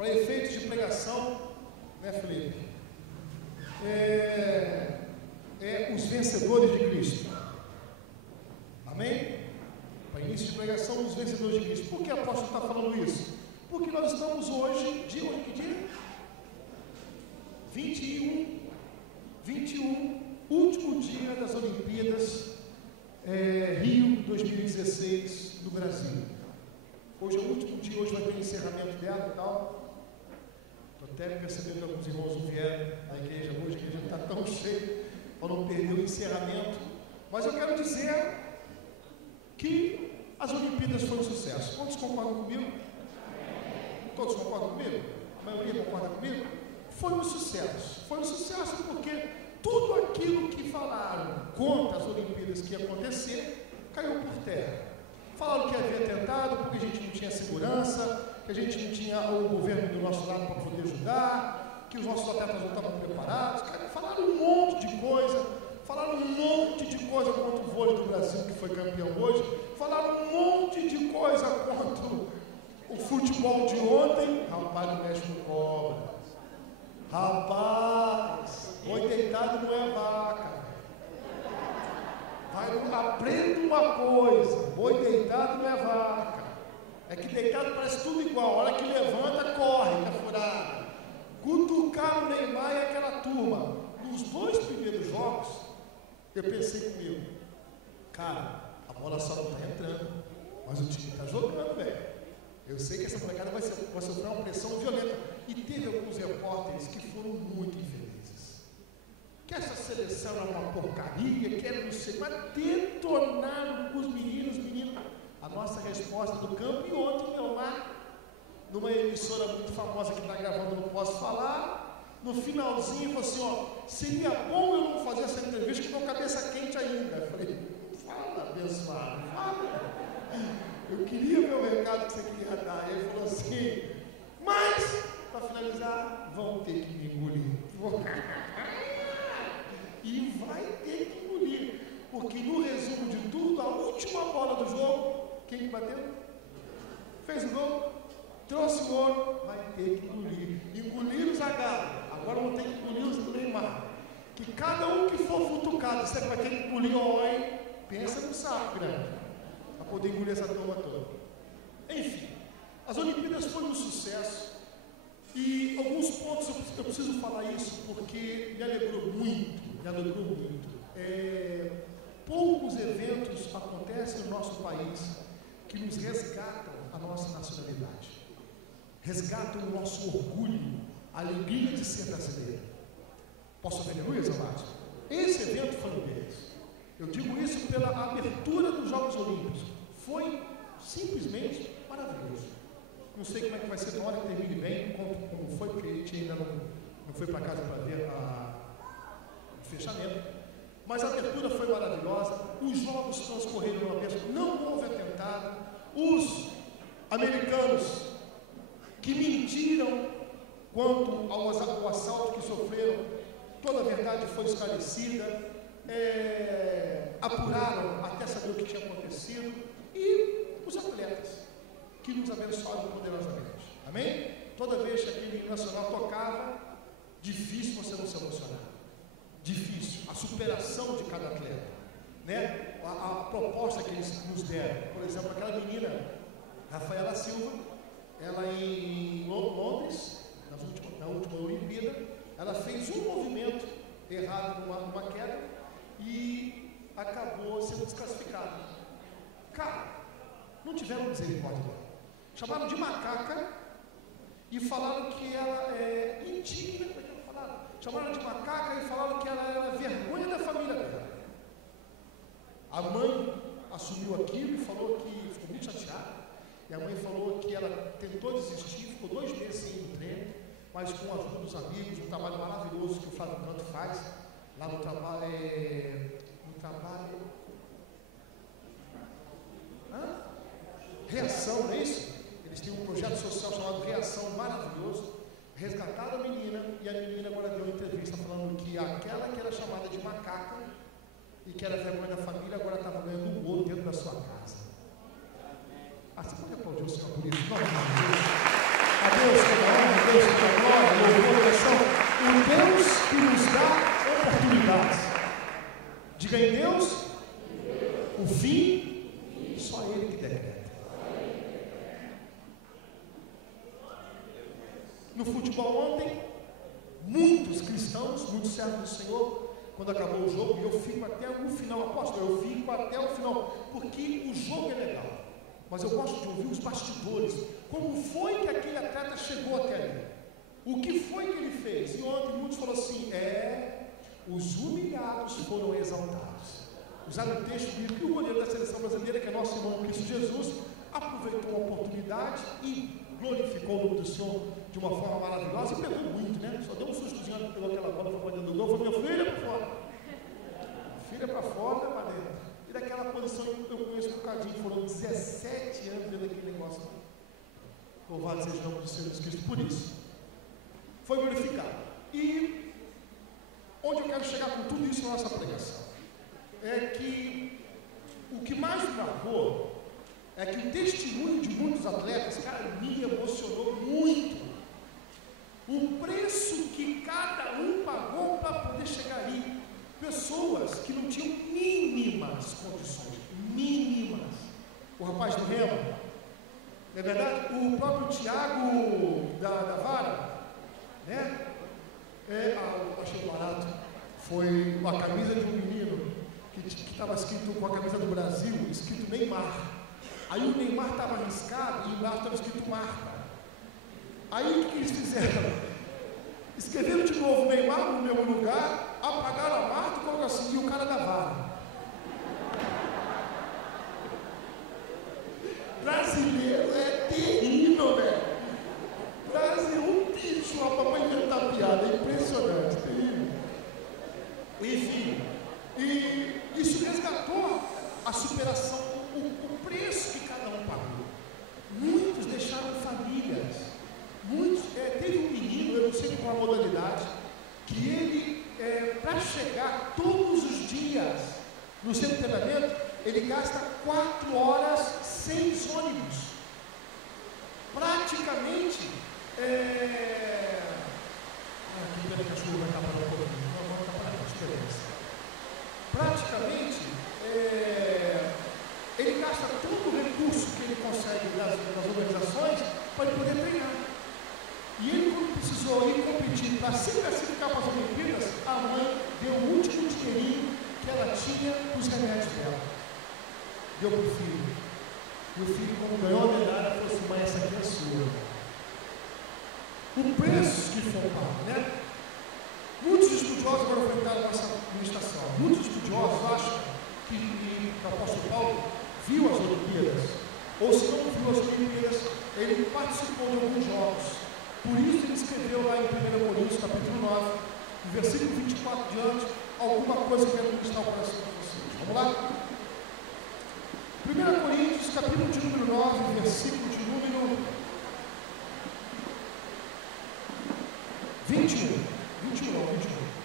para efeitos de pregação, né, Felipe? Os vencedores de Cristo. Amém? Para início de pregação, os vencedores de Cristo. Por que o apóstolo está falando isso? Porque nós estamos hoje, que dia? 21, último dia das Olimpíadas Rio 2016 no Brasil. Hoje é o último dia, hoje vai ter o encerramento dela e tal. Estou até percebendo que alguns irmãos não vieram na igreja hoje, a igreja não está tão cheia para não perder o encerramento. Mas eu quero dizer que as Olimpíadas foram um sucesso. Quantos concordam comigo? Todos concordam comigo? A maioria concorda comigo? Foi um sucesso. Foi um sucesso porque tudo aquilo que falaram contra as Olimpíadas que ia acontecer, caiu por terra. Falaram que havia tentado porque a gente não tinha segurança, que a gente não tinha o governo do nosso lado para poder ajudar, que os nossos atletas não estavam preparados. Falaram um monte de coisa. Falaram um monte de coisa contra o vôlei do Brasil, que foi campeão hoje. Falaram um monte de coisa contra o futebol de ontem. Rapaz, o México cobra. Rapaz, boi deitado não é vaca. Aprenda uma coisa: boi deitado não é vaca. É que deitado parece tudo igual. A hora que levanta, corre, tá furado. Cutucar o Neymar e aquela turma. Nos 2 primeiros jogos, eu pensei comigo, cara, a bola só não está entrando, mas o time está jogando, velho. Eu sei que essa molecada vai sofrer uma pressão violenta. E teve alguns repórteres que foram muito infelizes. Que essa seleção era uma porcaria, que era não sei, mas detonaram com os meninos. A nossa resposta do campo. E ontem, meu lá, numa emissora muito famosa que está gravando, não posso falar. No finalzinho, falou assim, ó, seria bom eu não fazer essa entrevista com a cabeça quente ainda. Eu falei, fala, abençoado, fala. Eu queria ver o recado que você queria dar. E ele falou assim, mas, para finalizar, vão ter que me engolir. E vai ter que engolir. Porque no resumo de tudo, a última bola do jogo, quem que bateu? Fez o gol, trouxe o ouro, vai ter que engolir. Engolir o Zagallo. Agora vão ter que engolir o Neymar. Que cada um que for futucado, você vai ter que engolir o óleo. Pensa no saco grande, para poder engolir essa turma toda. Enfim, as Olimpíadas foram um sucesso. E alguns pontos eu preciso falar isso porque me alegrou muito. Poucos eventos acontecem no nosso país que nos resgatam a nossa nacionalidade, resgatam o nosso orgulho, a alegria de ser brasileiro. Posso ver aleluia, amados? Esse evento foi um deles. Eu digo isso pela abertura dos Jogos Olímpicos. Foi simplesmente maravilhoso. Não sei como é que vai ser na hora que termine bem, como foi, porque a gente ainda não foi para casa para ver o fechamento. Mas a abertura foi maravilhosa. Os jogos transcorreram numa pista, não houve atentado. Os americanos que mentiram quanto ao assalto que sofreram, toda a verdade foi esclarecida, apuraram até saber o que tinha acontecido, e os atletas que nos abençoaram poderosamente. Amém? Toda vez que aquele hino nacional tocava, difícil você não se emocionar. Difícil, a superação de cada atleta, né? A proposta que eles nos deram. Por exemplo, aquela menina, Rafaela Silva, ela em Londres, na última Olimpíada, ela fez um movimento errado numa queda e acabou sendo desclassificada. Cara, não tiveram misericórdia dela. Chamaram de macaca e falaram que ela é indigna. Como é que ela falaram? Chamaram de macaca e falaram que ela era vergonha da família dela. A mãe assumiu aquilo e falou que ficou muito chateada. E a mãe falou que ela tentou desistir, ficou 2 meses sem ir no treino, mas com a ajuda dos amigos, um trabalho maravilhoso que o Flávio Canto faz, lá no trabalho. Reação, não é isso? Eles têm um projeto social chamado Reação, maravilhoso. Resgataram a menina e a menina agora deu uma entrevista falando que aquela que era chamada de macaca e que era vergonha da família agora estava ganhando um ouro dentro da sua casa. Você pode aplaudir o Senhor por isso? Não, a Deus toda honra. no futebol ontem, muitos cristãos, muitos servos do Senhor, quando acabou o jogo, e eu fico até o final, apóstolo, eu fico até o final, porque o jogo é legal, mas eu gosto de ouvir os bastidores, como foi que aquele atleta chegou até ali, o que foi que ele fez, e ontem muitos falaram assim, os humilhados foram exaltados, usaram o texto bíblico, que o goleiro da seleção brasileira, que é nosso irmão Cristo Jesus, aproveitou a oportunidade e glorificou o nome do Senhor de uma forma maravilhosa e pegou muito, né? Só deu um sustozinho, pegou aquela bola, foi para dentro do gol, falou, meu filho, para fora. Filha para fora, para dentro. E daquela posição eu conheço um bocadinho, foram 17 anos dentro daquele negócio. Louvado seja o nome do Senhor Jesus Cristo por isso. Foi glorificado. E onde eu quero chegar com tudo isso na nossa pregação? É que o que mais me marcou é que o testemunho de muitos atletas, cara, me emocionou muito. O preço que cada um pagou para poder chegar ali. Pessoas que não tinham mínimas condições, mínimas. O rapaz do Remo, não é verdade? O próprio Tiago da Vara, né? Eu achei barato. Foi a camisa de um menino que estava escrito com a camisa do Brasil, escrito Neymar. Aí o Neymar estava arriscado e embaixo estava escrito Marta. Aí o que eles fizeram? Escreveram de novo Neymar no mesmo lugar, apagaram a Marta e colocaram assim, e o cara da Vara. Brasileiro é terrível, velho. Brasil, um bicho, para inventar piada, é impressionante, terrível. Enfim, e isso resgatou a superação, o preço que cada um pagou. Muitos deixaram famílias, muitos, teve um menino, eu não sei qual a modalidade, que ele, para chegar todos os dias no centro de treinamento, ele gasta 4 horas 6 ônibus. Praticamente, que pena que a chuva vai estar parando um pouquinho, não vai estar parando, esperança. Praticamente, ele gasta todo o recurso que ele consegue das organizações para ele poder treinar. E ele, quando precisou ir competir para se classificar para as Olimpíadas, a mãe deu o último dinheirinho que ela tinha para os remédios dela. Deu para o filho. E o filho, quando ganhou a medalha, falou assim, mãe, essa aqui é sua. O preço que foi pago, né? Muitos estudiosos, agora eu vou entrar nessa administração, muitos estudiosos acham que o apóstolo Paulo viu as Olimpíadas, ou se não viu as Olimpíadas, ele participou de alguns jogos. Por isso ele escreveu lá em 1 Coríntios, capítulo 9, no versículo 24 diante, alguma coisa que eu quero ministrar o coração de vocês. Vamos lá? 1 Coríntios, capítulo de número 9, versículo de número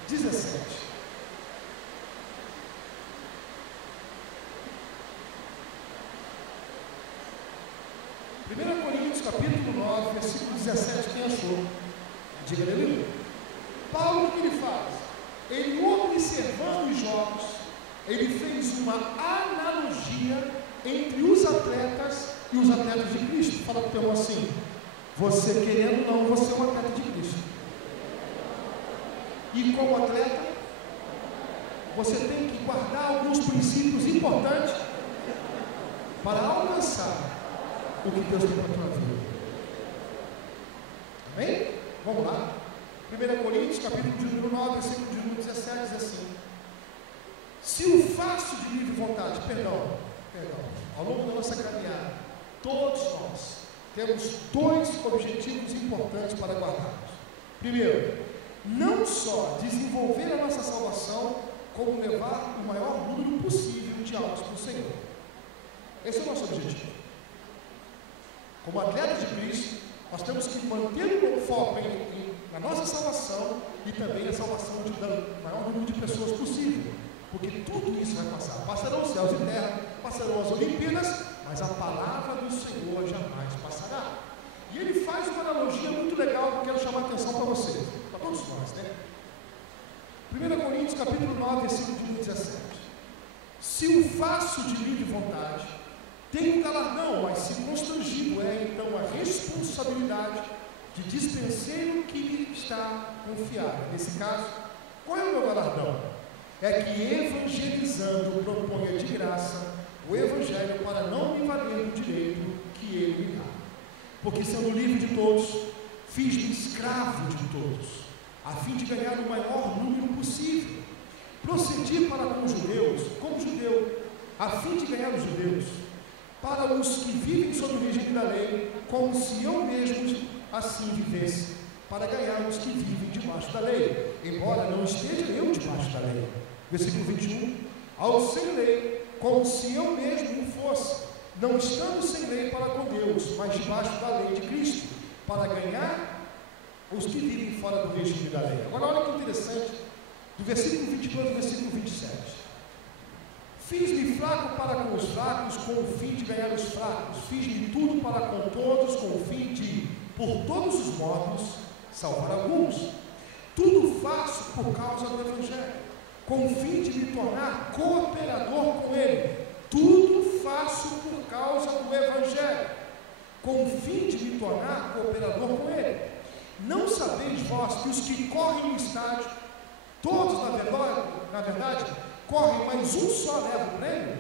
17. Primeira Coríntios, capítulo 9, versículo 17, quem achou? Diga aleluia. Paulo, o que ele faz? Ele, observando os jogos, ele fez uma analogia entre os atletas e os atletas de Cristo. Fala para o teu assim, você querendo ou não, você é um atleta de Cristo. E como atleta, você tem que guardar alguns princípios importantes para alcançar o que Deus tem para a tua vida. Amém? Vamos lá. 1 Coríntios, capítulo de número 9, versículo de número 17, diz assim: se o faço de livre vontade, perdão, ao longo da nossa caminhada, todos nós temos 2 objetivos importantes para guardarmos. Primeiro, não só desenvolver a nossa salvação, como levar o maior número possível de almas para o Senhor. Esse é o nosso objetivo. Como atletas de Cristo, nós temos que manter o foco na nossa salvação e também a salvação do maior número de pessoas possível. Porque tudo isso vai passar. Passarão os céus e terra, passarão as Olimpíadas, mas a palavra do Senhor jamais passará. E ele faz uma analogia muito legal que eu quero chamar a atenção para vocês, para todos nós, né? 1 Coríntios, capítulo 9, versículo de 17. Se o faço de livre vontade, tenho galardão, mas se constrangido é então a responsabilidade de dispenseiro que lhe está confiado. Nesse caso, qual é o meu galardão? É que evangelizando proponha de graça o evangelho para não me valer do direito que ele me dá. Porque sendo livre de todos, fiz-me escravo de todos, a fim de ganhar o maior número possível. Procedi para com os judeus, como judeu, a fim de ganhar os judeus, para os que vivem sob o regime da lei, como se eu mesmo assim vivesse, para ganhar os que vivem debaixo da lei, embora não esteja eu debaixo da lei. Versículo 21, ao sem lei, como se eu mesmo fosse, não estando sem lei para com Deus, mas debaixo da lei de Cristo, para ganhar os que vivem fora do regime da lei. Agora olha que interessante, do versículo 22 ao versículo 27. Fiz-me fraco para com os fracos, com o fim de ganhar os fracos. Fiz-me tudo para com todos, com o fim de, por todos os modos, salvar alguns. Tudo faço por causa do Evangelho, com o fim de me tornar cooperador com ele. Tudo faço por causa do Evangelho, com o fim de me tornar cooperador com ele. Não sabeis vós que os que correm no estádio, todos na verdade, correm, mas um só leva o prêmio?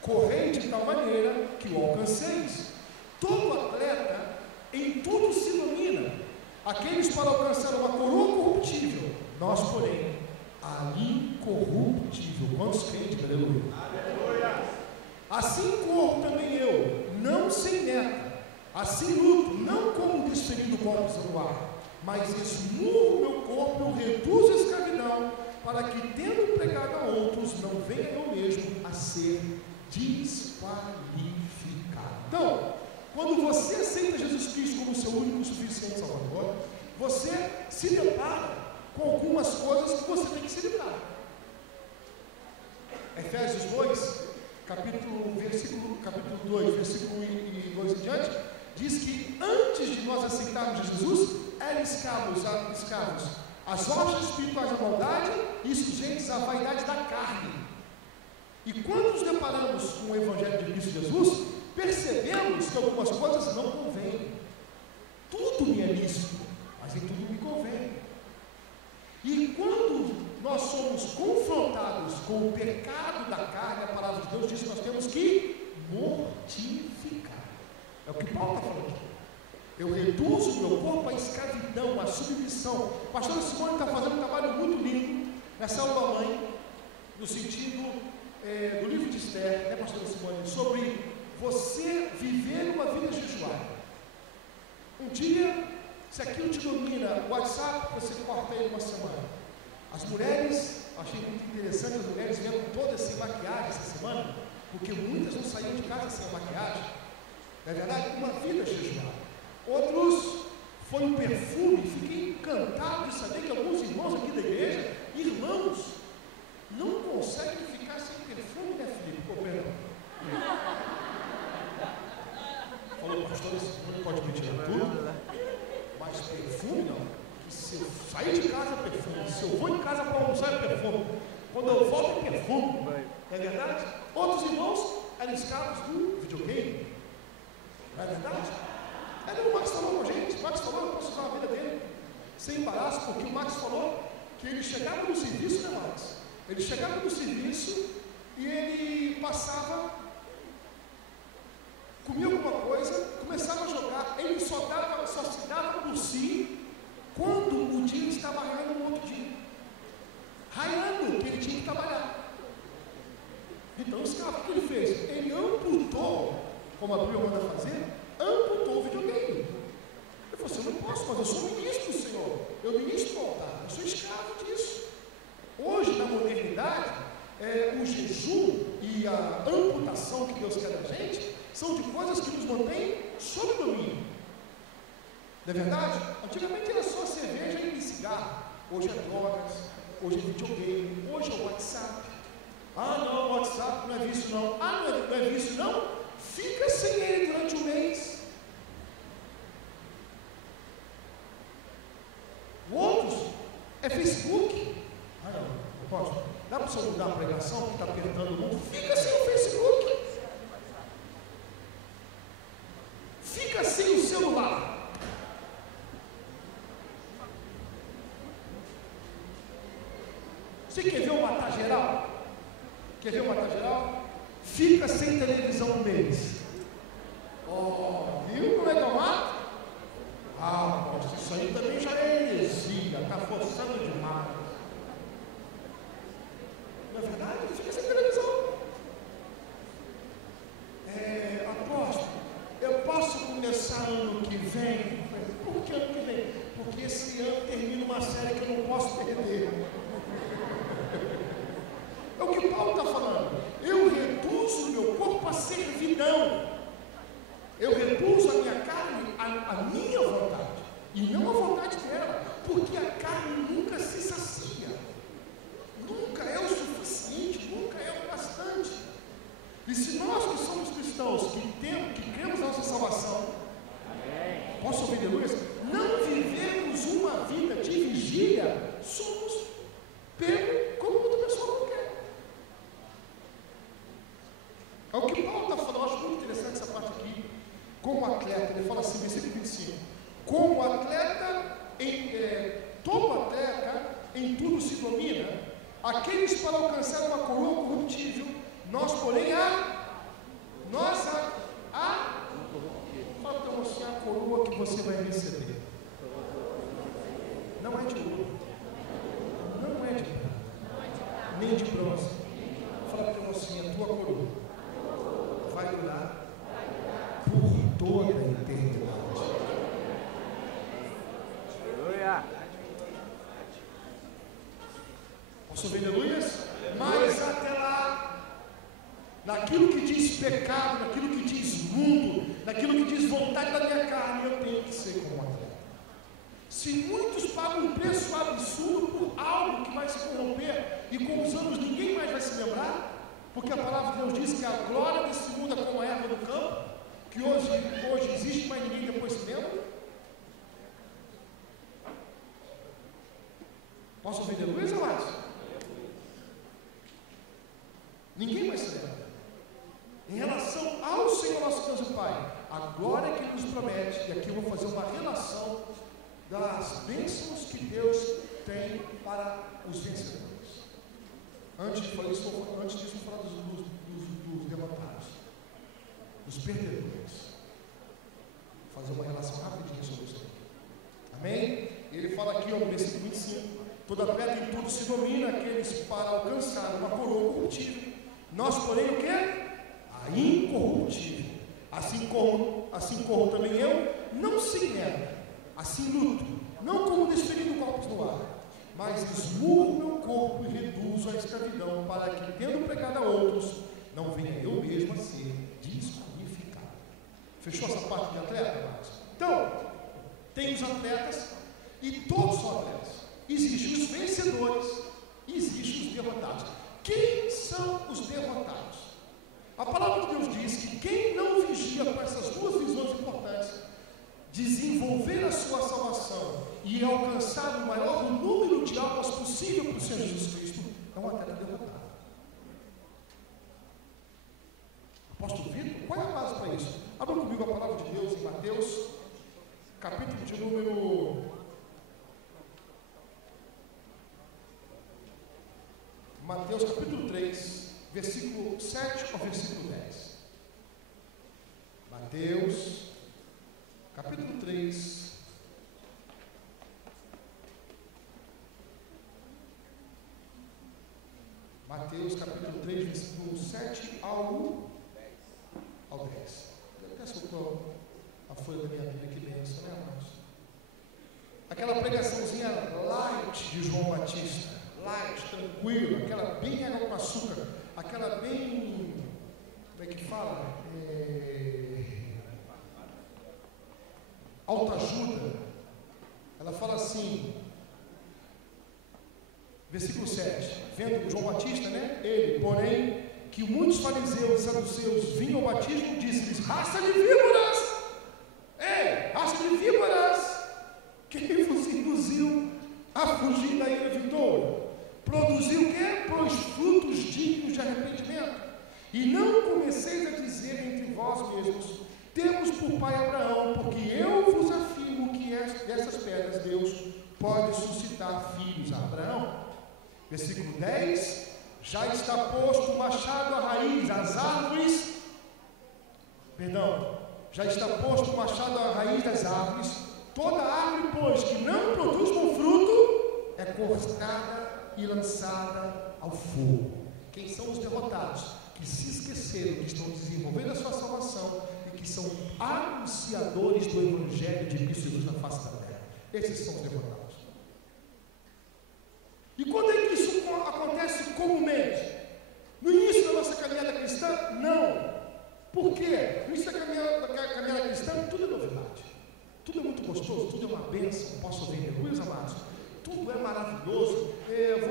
Correi de tal maneira que o alcanceis. Todo atleta em tudo se domina, aqueles para alcançar uma coroa corruptível, nós, porém, a incorruptível. Quantos crentes? Aleluia! Assim corro também eu, não sem meta, assim luto, não como desferindo golpes no ar, mas esmurro meu corpo, eu reduzo a escravidão, para que, tendo pregado a outros, não venha eu mesmo a ser desqualificado. Então, quando você aceita Jesus Cristo como seu único e suficiente Salvador, você se depara com algumas coisas que você tem que se livrar. Efésios 2, capítulo 2, versículo 1 e 2 em diante, diz que antes de nós aceitarmos Jesus, éramos escravos às obras espirituais da maldade e sujeitos à vaidade da carne. E quando nos deparamos com o Evangelho de Cristo Jesus, percebemos que algumas coisas não convêm. Tudo me é lícito, mas em tudo me convém. E quando nós somos confrontados com o pecado da carne, a palavra de Deus diz que nós temos que mortificar. É o que Paulo está falando aqui. Eu reduzo o meu corpo à escravidão, à submissão. O pastor Simone está fazendo um trabalho muito lindo nessa aula mãe, no sentido do livro de Esther, né, pastor Simone, sobre você viver uma vida jejuada. Um dia, se aquilo te domina, o WhatsApp, você corta ele uma semana. As mulheres, achei muito interessante, as mulheres vieram todas sem maquiagem essa semana, porque muitas não saíam de casa sem maquiagem. Na verdade, uma vida jejuada. Outros foi um perfume. Fiquei encantado de saber que alguns irmãos aqui da igreja, irmãos, não conseguem ficar sem perfume, né, Felipe? Pô, perdão. Falou, pastor, não pode me tirar tudo, mas perfume não. Que se eu sair de casa, é perfume. Se eu vou em casa para almoçar, é perfume. Quando eu volto, é perfume. Não é verdade? Outros irmãos eram escravos do videogame. Não é verdade? O Max falou com a gente. O Max falou, eu posso usar a vida dele sem embaraço, porque o Max falou que ele chegava no serviço, né, Max? Ele chegava no serviço e ele passava, comia alguma coisa, começava a jogar. Ele só se dava por si quando o dia estava raiando no outro dia. Raiando, que ele tinha que trabalhar. Então, o escravo, o que ele fez? Ele amputou, como a Bíblia manda fazer, amputou o videogame. Ele falou assim, eu não posso, mas eu sou ministro do Senhor, eu ministro o altar, eu sou escravo disso. Hoje, na modernidade, o jejum e a amputação que Deus quer da gente são de coisas que nos mantêm sob domínio. Não é verdade? Antigamente era só cerveja e cigarro. Hoje é drogas, hoje é videogame, hoje é o WhatsApp. Ah, não, o WhatsApp não é vício não. Ah, não é vício não? Fica sem ele durante um mês. O outro é Facebook. Ah, não pode. Dá para você mudar a pregação que está apertando o mundo? Fica sem o Facebook. Fica sem o celular. Você quer ver eu matar geral? Quer ver eu matar geral? Fica sem televisão um mês. Oh, viu como é que eu mato? Ah, poxa, isso aí também já é heresia, está forçando demais. Não é verdade? Fica sem televisão. Apóstolo, eu posso começar ano que vem? Por que ano que vem? Porque esse ano termina uma série que eu não posso perder. É o que Paulo está falando. Eu reduzo o meu corpo a servidão. Eu reduzo a minha carne à minha vontade, e não a vontade dela, porque a carne nunca se sacia, nunca é o suficiente, nunca é o bastante. E se nós que somos cristãos, que cremos na nossa salvação, posso ouvir aleluia? Não vivemos uma vida de vigília, somos pegos como outra pessoa não quer. É o que Paulo está falando. Eu acho muito interessante essa parte aqui. Como atleta, ele fala assim, versículo 25: como atleta, todo atleta em tudo se domina, aqueles para alcançar uma coroa corruptível, nós porém fala para você a coroa que você vai receber. Não é de ouro, não é de prata, nem de bronze. Fala para você, a tua coroa vai durar por toda a eternidade. Aleluia. Posso ouvir aleluias? Mas até lá, naquilo que diz pecado, naquilo que diz mundo, naquilo que diz vontade da minha carne, eu tenho que ser como um atleta. Se muitos pagam um preço absurdo por algo que vai se corromper, e com os anos ninguém mais vai se lembrar, porque a palavra de Deus diz que a glória desse mundo é como a erva do campo, que hoje existe, mas ninguém depois se lembra. Posso ouvir de Luiz, amados? Ninguém mais se lembra. Em relação ao Senhor nosso Deus e Pai, a glória que Ele nos promete, e aqui eu vou fazer uma relação das bênçãos que Deus tem para os vencedores. Antes disso, vou falar dos derrotados, dos perdedores. Vou fazer uma relação rapidinho sobre isso aqui. Amém? Ele fala aqui, no versículo 25: todo atleta em tudo se domina, aqueles para alcançar uma coroa corruptível. Nós, porém, o quê? A incorruptível. Assim como também eu, não se nega, assim luto, não como desferindo corpos no ar, mas esmurro meu corpo e reduzo a escravidão, para que, tendo pregado a outros, não venha eu mesmo a ser desqualificado. Fechou essa parte de atleta, Marcos? Então, tem os atletas, e todos são atletas. Existem os vencedores, e existem os derrotados. Quem são os derrotados? A palavra de Deus diz que quem não vigia com essas duas visões importantes, desenvolver a sua salvação e alcançar o maior número de almas possível para o Senhor Jesus Cristo, é um atleta derrotado. Apóstolo Vitor, qual é a base para isso? Abra comigo a palavra de Deus em Mateus, capítulo de número... Mateus capítulo 3, versículo 7 ao versículo 10. Mateus capítulo 3, Mateus capítulo 3, versículo 7 ao 10. Eu até soltou a folha da minha Bíblia, que benção, né, irmãos? Aquela pregaçãozinha light de João Batista, light, tranquilo, aquela bem água com açúcar, aquela bem, como é que fala? Autoajuda. Ela fala assim, versículo 7, vendo João Batista, né? Ele, porém, que muitos fariseus e saduceus vinham ao batismo, disse-lhes: raça de víboras! Ei, raça de víboras! Quem vos induziu a fugir da ira vindoura? Produziu o quê? Pois frutos dignos de arrependimento. E não comeceis a dizer entre vós mesmos: temos por pai Abraão, porque eu vos afirmo que dessas pedras Deus pode suscitar filhos a Abraão. Versículo 10, já está posto o machado à raiz, as árvores, já está posto o machado à raiz das árvores, toda árvore, pois, que não produz bom fruto, é cortada e lançada ao fogo. Quem são os derrotados? Que se esqueceram que estão desenvolvendo a sua salvação e que são anunciadores do Evangelho de Cristo Jesus na face da terra. Esses são os derrotados. E quando é que isso acontece comumente? No início da nossa caminhada cristã? Não. Por quê? No início da caminhada cristã, tudo é novidade. Tudo é muito gostoso, tudo é uma bênção. Posso ouvir, meus amados? Tudo é maravilhoso.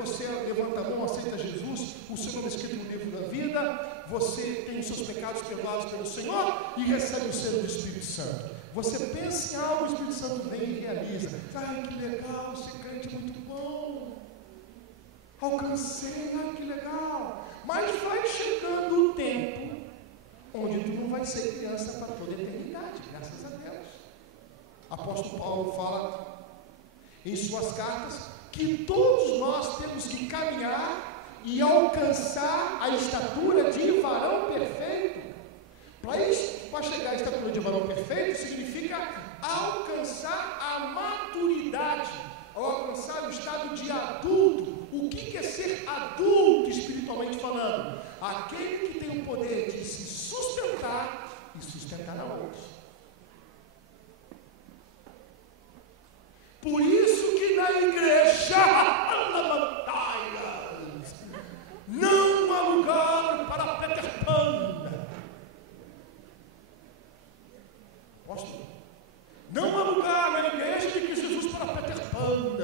Você levanta a mão, aceita Jesus, o seu nome é escrito no livro da vida, você tem os seus pecados perdoados pelo Senhor e recebe o selo do Espírito Santo. Você pensa em algo, o Espírito Santo vem e realiza. Ai, que legal, ser crente é muito bom. Alcancei, ai, que legal. Mas vai chegando o tempo onde tu não vai ser criança para toda a eternidade, graças a Deus. Apóstolo Paulo fala em suas cartas que todos nós temos que caminhar e alcançar a estatura de varão perfeito. Para chegar à estatura de varão perfeito significa alcançar a maturidade, alcançar o estado de adulto. O que é ser adulto espiritualmente falando? Aquele que tem o poder de se sustentar e sustentar a outros. Por isso que na igreja não há lugar para Peter Pan. Apóstolo, não há lugar na igreja de que Jesus para Peter Pan.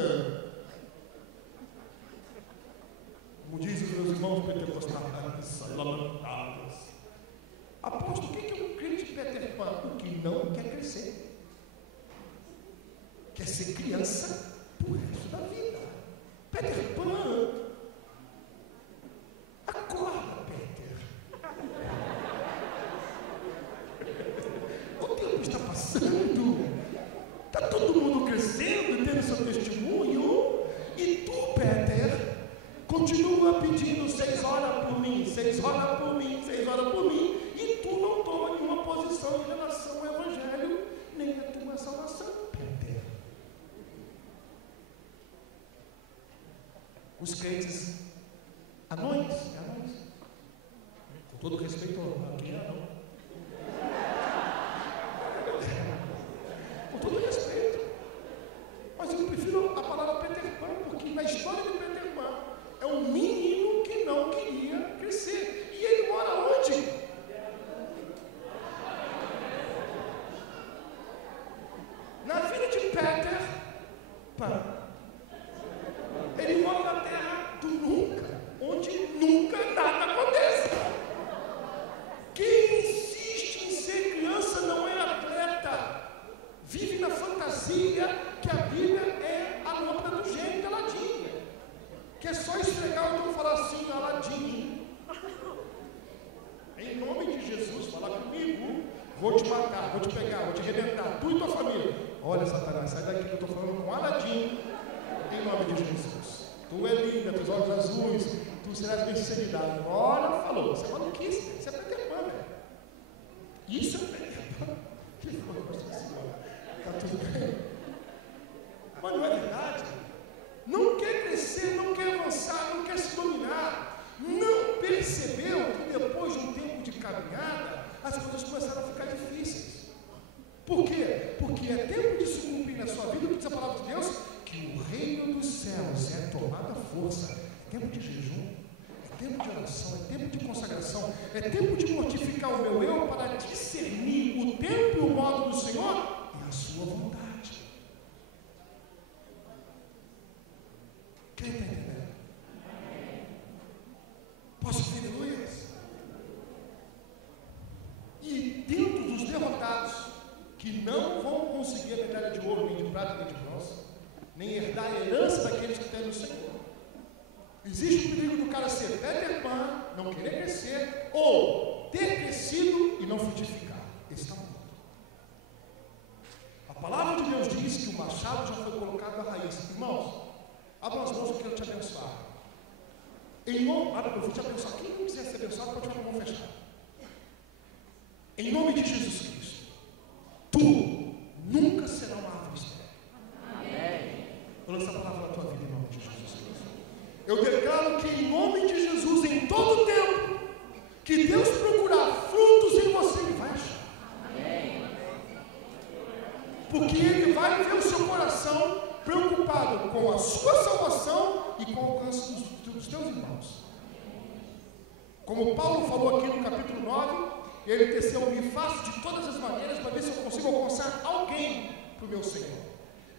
Como dizem os meus irmãos pentecostais, lamentados. Apóstolo, o que é um crente Peter Pan? O que não quer crescer. Quer ser criança por resto da vida. Peter Pan, acorda, Peter. O tempo está passando, está todo mundo crescendo, tendo seu testemunho, e tu, Peter, continua pedindo 6 horas por mim, 6 horas por mim, 6 horas por mim, e tu não toma nenhuma posição em relação ao Evangelho, nem a tua salvação, Peter. Os crentes anões, com todo respeito a quem é anão, com todo respeito, mas eu prefiro a palavra Peter Pan, porque na história de Peter Pan é um menino que não queria crescer, e ele mora onde? Na vida de Peter Pan. Ele mora na terra do nunca, onde nunca nada acontece. Quem insiste em ser criança não é atleta, vive na fantasia que a Bíblia é a lâmpada do gênio de Aladim, que é só esfregar o dedo e falar assim, Aladim, em nome de Jesus, fala comigo, vou te matar, vou te pegar, vou te arrebentar, tu e tua família. Olha, Satanás, sai daqui que eu estou falando com Aladim, em nome de Jesus. Tu é linda, teus olhos azuis, tu serás bem-sucedida. Agora falou, você é maluquice, você é Peter Pan, velho. Isso é Peter Pan. Que foi, pastor Senhora? Está tudo bem? Mas não é verdade? Não quer crescer, não quer avançar, não quer se dominar. Não percebeu que depois de um tempo de caminhada, as coisas começaram a ficar difíceis. Por quê? Porque é tempo de se cumprir na sua vida, o que diz a palavra de Deus, que o reino dos céus é tomada força. É tempo de jejum, é tempo de oração, é tempo de consagração, é tempo de mortificar o meu eu para discernir o tempo e o modo do Senhor e a sua vontade. Quem está entendendo? Posso ouvir aleluias? E dentro dos derrotados, que não vão conseguir a medalha de ouro, nem de prata, nem de bronze, nem herdar a herança daqueles que têm no Senhor. Existe o perigo do cara ser Peter Pan, não querer crescer, ou ter crescido e não frutificar. Esse está morto. A palavra de Deus diz que o machado já foi colocado à raiz. Irmãos, abra as mãos, eu quero te abençoar. Em nome, eu vou te abençoar. Quem não quiser ser abençoado, pode ficar com a mão fechada. Em nome de Jesus Cristo, tu nunca será uma árvore estéril. Amém. Eu lanço a palavra na tua vida em nome de Jesus Cristo. Eu declaro que em nome de Jesus, em todo tempo, que Deus procurar frutos em você, Ele vai achar. Amém. Porque Ele vai ver o seu coração preocupado com a sua salvação e com o alcance dos teus irmãos. Como Paulo falou aqui no capítulo 9, ele teceu: me faço de todas as maneiras para ver se eu consigo alcançar alguém para o meu Senhor.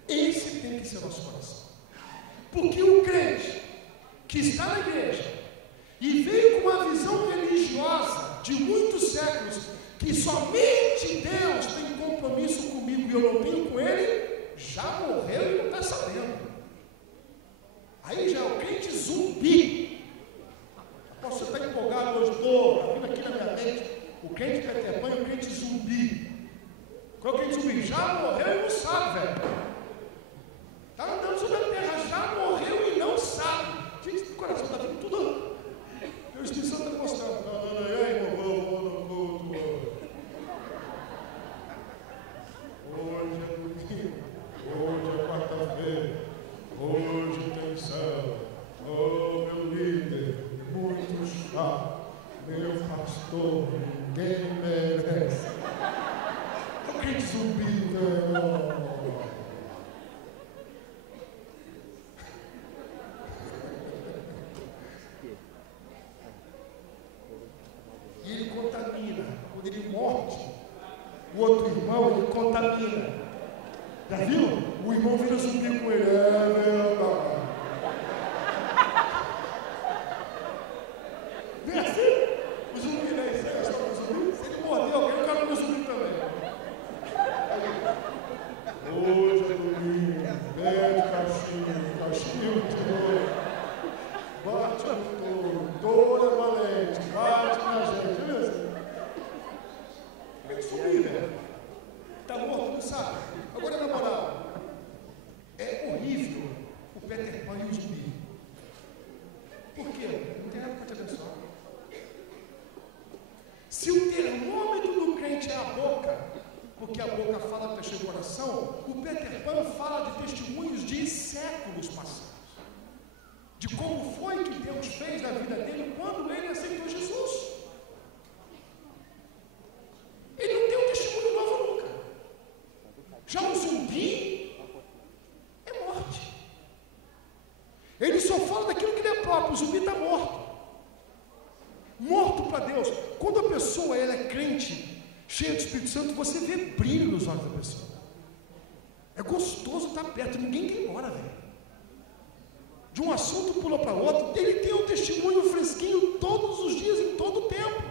Esse tem que ser o nosso coração. Porque o crente que está na igreja e veio com uma visão religiosa de muitos séculos, que somente Deus tem compromisso comigo e eu não tenho com Ele, já morreu e não está sabendo. Aí já é o crente zumbi. Você está empolgado hoje? Estou vindo aqui na minha mente. O crente Peter Pan e o crente zumbi. Qual é o crente zumbi? Já morreu e não sabe, velho. Está andando sobre a terra, já morreu e não sabe. Gente, o coração está vindo tudo. O Espírito Santo está mostrando. Não, e aí, vou no culto. Hoje é domingo. Hoje é quarta-feira. Hoje tem céu. Oh, meu líder, muito chato. Meu pastor, ninguém merece. O crente zumbi, velho. E ele contamina. Quando ele morde o outro irmão, ele contamina. Já viu? O irmão vira zumbi com ele. Vem assim? O zumbi não é isso? Se ele mordeu alguém, eu quero comer zumbi também. Hoje é domingo. Pede cachinho, bate no touro é valente, bate na gente, beleza? Ele sumiu, velho. Está morto, não sabe? Agora, na moral, é horrível o Peter Pan e o zumbi. Por quê? Não tem nada para te abençoar. Se o termômetro do crente é a boca, porque a boca fala do teu coração, o Peter Pan fala de testemunhos de séculos passados. De como foi que Deus fez na vida dele quando ele aceitou Jesus. Ele não tem um testemunho novo nunca. Já um zumbi é morte. Ele só fala daquilo que ele é próprio. O zumbi está morto. Morto para Deus. Quando a pessoa ela é crente, cheia do Espírito Santo, você vê brilho nos olhos da pessoa. É gostoso estar perto. Ninguém quer ir embora, velho. De um assunto pula para outro. Ele tem um testemunho fresquinho todos os dias, em todo o tempo.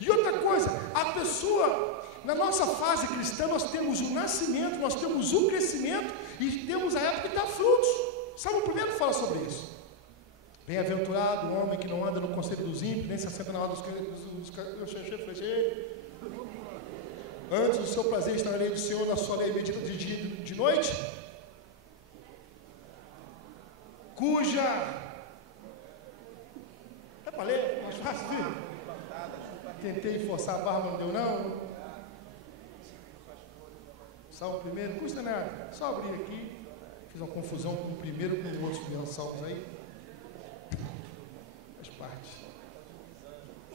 E outra coisa, a pessoa, na nossa fase cristã, nós temos o nascimento, nós temos o crescimento e temos a época que dá frutos. Salmo 1 fala sobre isso. Bem-aventurado o homem que não anda no conselho dos ímpios, nem se assenta na roda dos antes o seu prazer está na lei do Senhor, na sua lei medita de dia e de noite, cuja... É para ler? Mais fácil, viu? Tentei forçar a barba, não deu não. Salmo 1, custa nada, só abrir aqui. Fiz uma confusão com o primeiro com os outros primeiros salmos aí. Faz parte.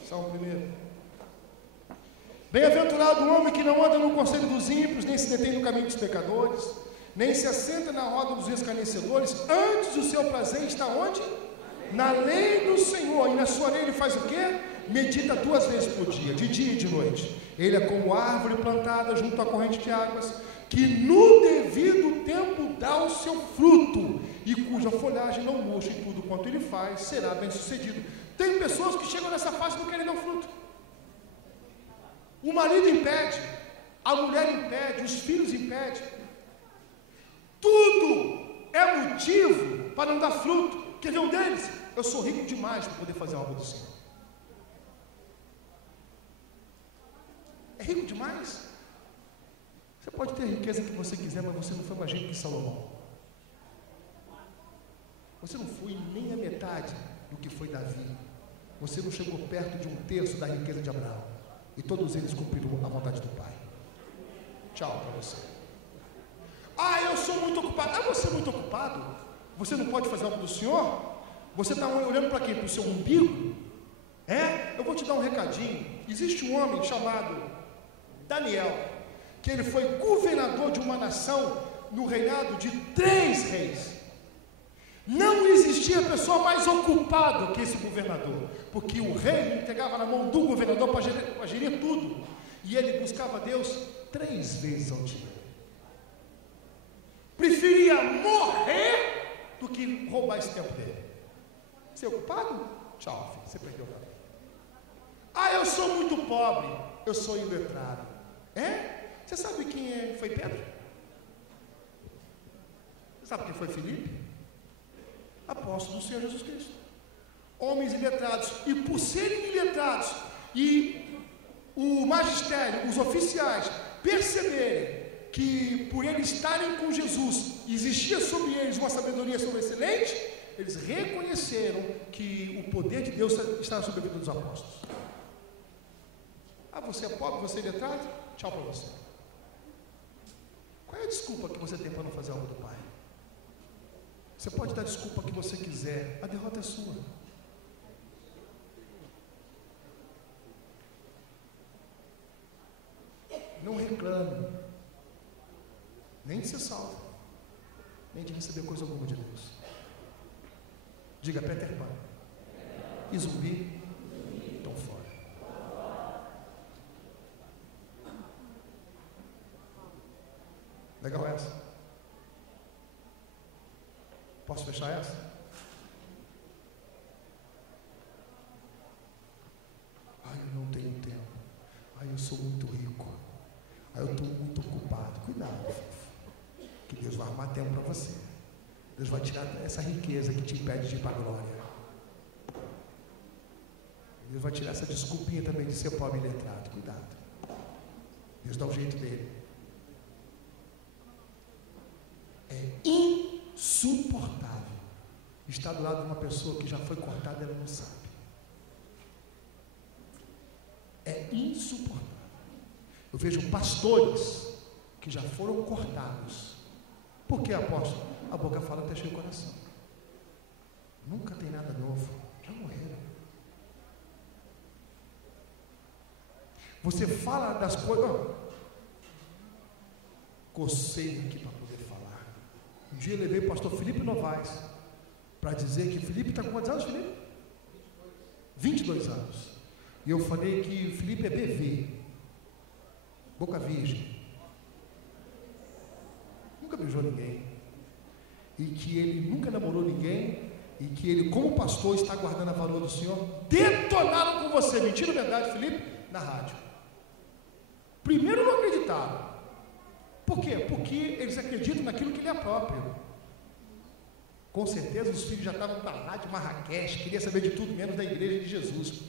Salmo 1. Bem-aventurado o homem que não anda no conselho dos ímpios, nem se detém no caminho dos pecadores, nem se assenta na roda dos escarnecedores. Antes o seu prazer está onde? Na lei do Senhor. E na sua lei ele faz o quê? Medita 2 vezes por dia, de dia e de noite. Ele é como árvore plantada junto à corrente de águas, que no devido tempo dá o seu fruto, e cuja folhagem não murcha, e tudo quanto ele faz será bem sucedido. Tem pessoas que chegam nessa fase e não querem dar fruto. O marido impede, a mulher impede, os filhos impedem. Tudo é motivo para não dar fruto. Quer ver um deles? Eu sou rico demais para poder fazer a obra do Senhor. É rico demais? Você pode ter a riqueza que você quiser, mas você não foi mais rico que Salomão. Você não foi nem a metade do que foi Davi. Você não chegou perto de 1/3 da riqueza de Abraão. E todos eles cumpriram a vontade do Pai. Tchau para você. Eu sou muito ocupado. Você é muito ocupado? Você não pode fazer algo do Senhor? Você está olhando para quê? Para o seu umbigo? Eu vou te dar um recadinho. Existe um homem chamado Daniel, que ele foi governador de uma nação no reinado de 3 reis. Não existia pessoa mais ocupada que esse governador, porque o rei entregava na mão do governador para gerir tudo, e ele buscava Deus 3 vezes ao dia. Preferia morrer do que roubar esse tempo dele. Você é ocupado? Tchau, filho, você perdeu o tempo. Eu sou muito pobre, eu sou iletrado. Você sabe quem foi Pedro? Você sabe quem foi Filipe? Apóstolo do Senhor Jesus Cristo. Homens iletrados, e por serem iletrados, e o magistério, os oficiais, perceberem que por eles estarem com Jesus, existia sobre eles uma sabedoria sobreexcelente, eles reconheceram que o poder de Deus estava sobre a vida dos apóstolos. Você é pobre, você é iletrado? Tchau para você. Qual é a desculpa que você tem para não fazer algo do Pai? Você pode dar a desculpa que você quiser, a derrota é sua. Não reclame, nem de ser salvo, nem de receber coisa alguma de Deus. Diga Peter Pan e Zumbi estão fora. Legal essa? Posso fechar essa? Eu não tenho tempo. Eu sou muito rico. Eu estou muito ocupado. Cuidado, fofo, que Deus vai arrumar tempo para você. Deus vai tirar essa riqueza que te impede de ir para a glória. Deus vai tirar essa desculpinha também de ser pobre e letrado. Cuidado. Deus dá o jeito dele. É insuportável estar do lado de uma pessoa que já foi cortada e ela não sabe. É insuportável. Eu vejo pastores que já foram cortados. Por que, apóstolo? A boca fala até cheio o coração. Nunca tem nada novo. Já morreram. Você fala das coisas. Cocei aqui para poder falar. Um dia eu levei o pastor Felipe Novaes para dizer que Felipe está com quantos anos, Felipe? 22 anos. E eu falei que Felipe é BV, boca virgem, nunca beijou ninguém, e que ele nunca namorou ninguém, e que ele, como pastor, está guardando a valor do Senhor. Detonaram com você, mentira ou verdade, Felipe? Na rádio. Primeiro não acreditaram. Por quê? Porque eles acreditam naquilo que ele é próprio. Com certeza os filhos já estavam para lá de Marrakech, queria saber de tudo menos da igreja de Jesus.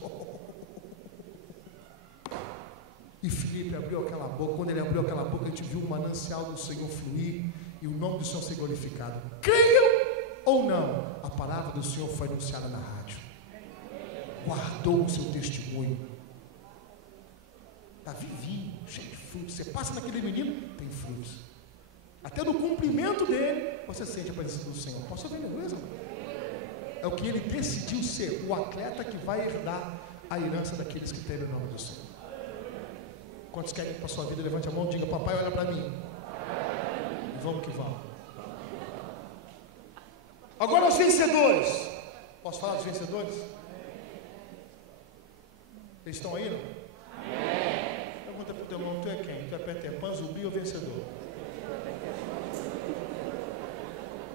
E Filipe abriu aquela boca. Quando ele abriu aquela boca, a gente viu um manancial do Senhor fluir e o nome do Senhor ser glorificado. Creiam ou não, a palavra do Senhor foi anunciada na rádio. Guardou o seu testemunho. Está vivinho, cheio de frutos. Você passa naquele menino, tem frutos. Até no cumprimento dele, você sente a presença do Senhor. Posso ouvir, beleza? É o que ele decidiu ser, o atleta que vai herdar a herança daqueles que temem o nome do Senhor. Quantos querem ir para a sua vida? Levante a mão e diga: papai, olha para mim. E vamos que vamos. Agora os vencedores. Posso falar dos vencedores? Eles estão aí, não? Pergunta para o teu irmão: tu é quem? Tu é Peter Pan, Zumbi ou vencedor?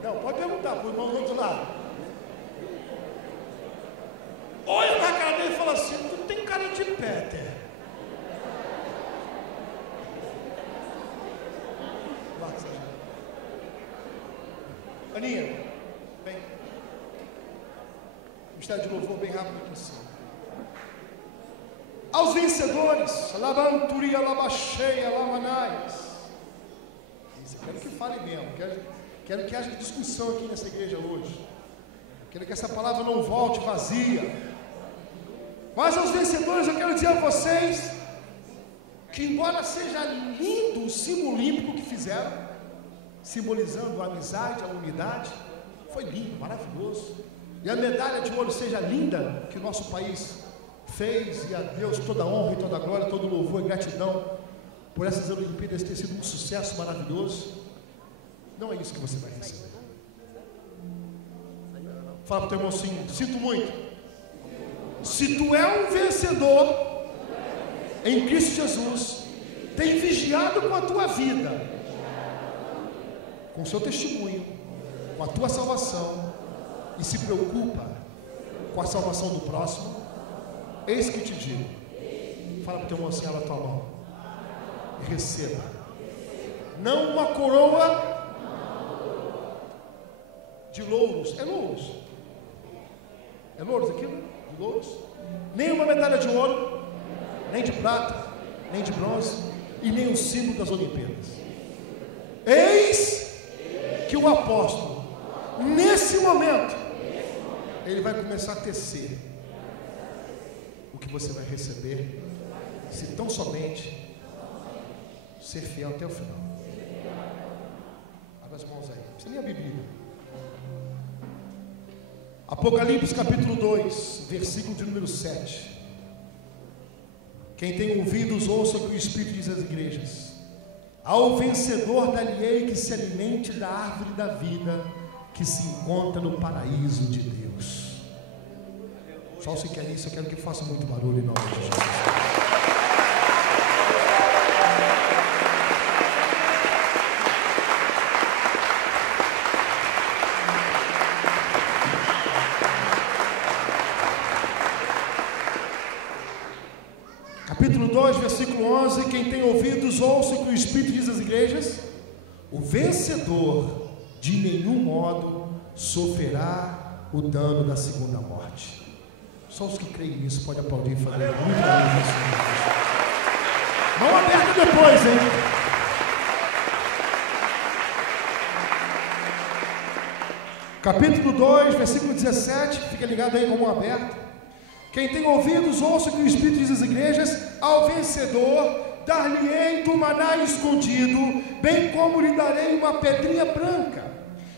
Não, pode perguntar para o irmão do outro lado. Olha na cara dele e fala assim: tu tem cara de Peter. Aninha, vem. Mistério de louvor bem rápido aqui em cima. Aos vencedores, lavanturia, labacheia, lamanais. Quero que fale mesmo. Quero que haja discussão aqui nessa igreja hoje. Quero que essa palavra não volte vazia. Mas aos vencedores eu quero dizer a vocês que, embora seja lindo o símbolo olímpico que fizeram, simbolizando a amizade, a unidade, foi lindo, maravilhoso. E a medalha de ouro seja linda, que o nosso país fez, e a Deus toda a honra e toda a glória, todo o louvor e gratidão por essas Olimpíadas ter sido um sucesso maravilhoso. Não é isso que você vai receber. Fala para o teu irmão assim: sinto muito. Se tu é um vencedor em Cristo Jesus, tem vigiado com a tua vida, com o seu testemunho, com a tua salvação, e se preocupa com a salvação do próximo, eis que te digo. Fala para o teu irmão assim: abre a tua mão, receba, não uma coroa de louros, é louros aquilo? De louros? Nem uma medalha de ouro, nem de prata, nem de bronze, e nem o símbolo das Olimpíadas. Eis que o apóstolo, nesse momento, ele vai começar a tecer o que você vai receber, se tão somente ser fiel até o final. Abra as mãos aí, você nem a Bíblia. Apocalipse capítulo 2, versículo de número 7. Quem tem ouvidos, ouça o que o Espírito diz às igrejas. Ao vencedor dar-lhe-ei que se alimente da árvore da vida, que se encontra no paraíso de Deus. Só se quer isso, eu quero que faça muito barulho em nome de Jesus. Capítulo 2, versículo 11. Quem tem ouvidos, ouça o que o Espírito diz às igrejas. O vencedor de nenhum modo sofrerá o dano da segunda morte. Só os que creem nisso podem aplaudir e fazer muito barulho. Mão aberta depois, hein? Capítulo 2, versículo 17. Fica ligado aí com a mão aberta. Quem tem ouvidos, ouça o que o Espírito diz às igrejas. Ao vencedor dar-lhe-ei do maná escondido, bem como lhe darei uma pedrinha branca,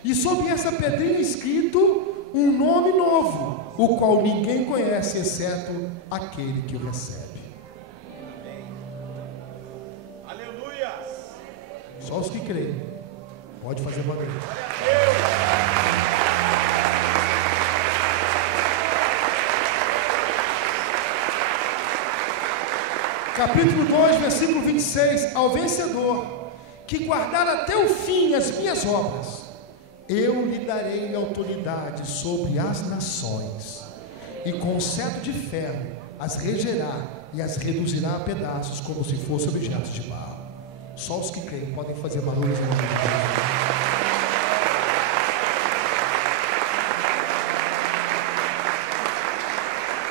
e sobre essa pedrinha escrito um nome novo, o qual ninguém conhece, exceto aquele que o recebe. Aleluia! Só os que creem. Pode fazer barulho. Capítulo 2, versículo 26. Ao vencedor que guardar até o fim as minhas obras, eu lhe darei autoridade sobre as nações, e com cetro de ferro as regerá e as reduzirá a pedaços, como se fossem objetos de barro. Só os que creem podem fazer barulhos em nome de Deus.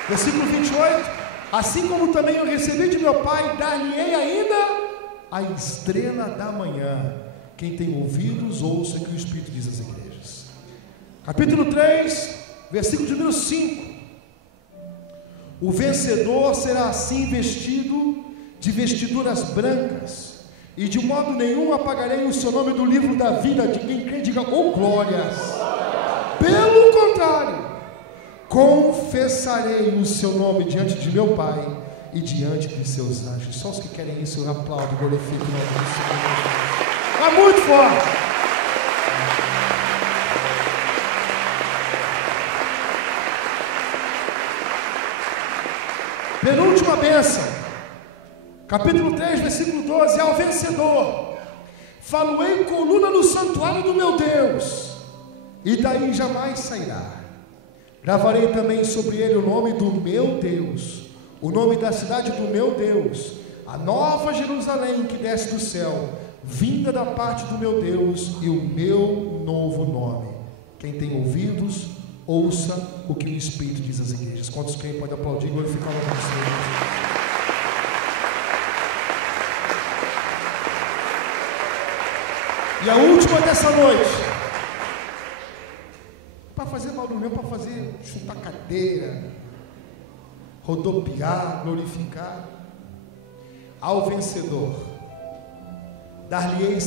Versículo 28. Assim como também eu recebi de meu Pai, dar-lhe-ei ainda a estrela da manhã. Quem tem ouvidos, ouça o que o Espírito diz às igrejas. Capítulo 3, versículo de número 5. O vencedor será assim vestido de vestiduras brancas, e de modo nenhum apagarei o seu nome do livro da vida de quem crê, diga, oh glórias. Pelo contrário, confessarei o seu nome diante de meu Pai e diante de seus anjos. Só os que querem isso, eu aplaudo, glorifico o nome do Senhor. Está muito forte. Penúltima bênção. Capítulo 3, versículo 12. Ao vencedor falo-ei coluna no santuário do meu Deus, e daí jamais sairá. Gravarei também sobre ele o nome do meu Deus, o nome da cidade do meu Deus, a nova Jerusalém que desce do céu, vinda da parte do meu Deus, e o meu novo nome. Quem tem ouvidos, ouça o que o Espírito diz às igrejas. Quantos creem podem aplaudir e glorificar o nome do Senhor? E a última dessa noite, para fazer mal problema para fazer, chutar cadeira, rodopiar, glorificar. Ao vencedor, dar-lhe-ei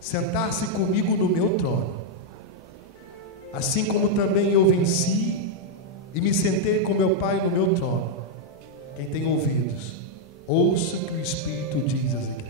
sentar-se comigo no meu trono, assim como também eu venci e me sentei com meu Pai no meu trono. Quem tem ouvidos, ouça o que o Espírito diz às igrejas.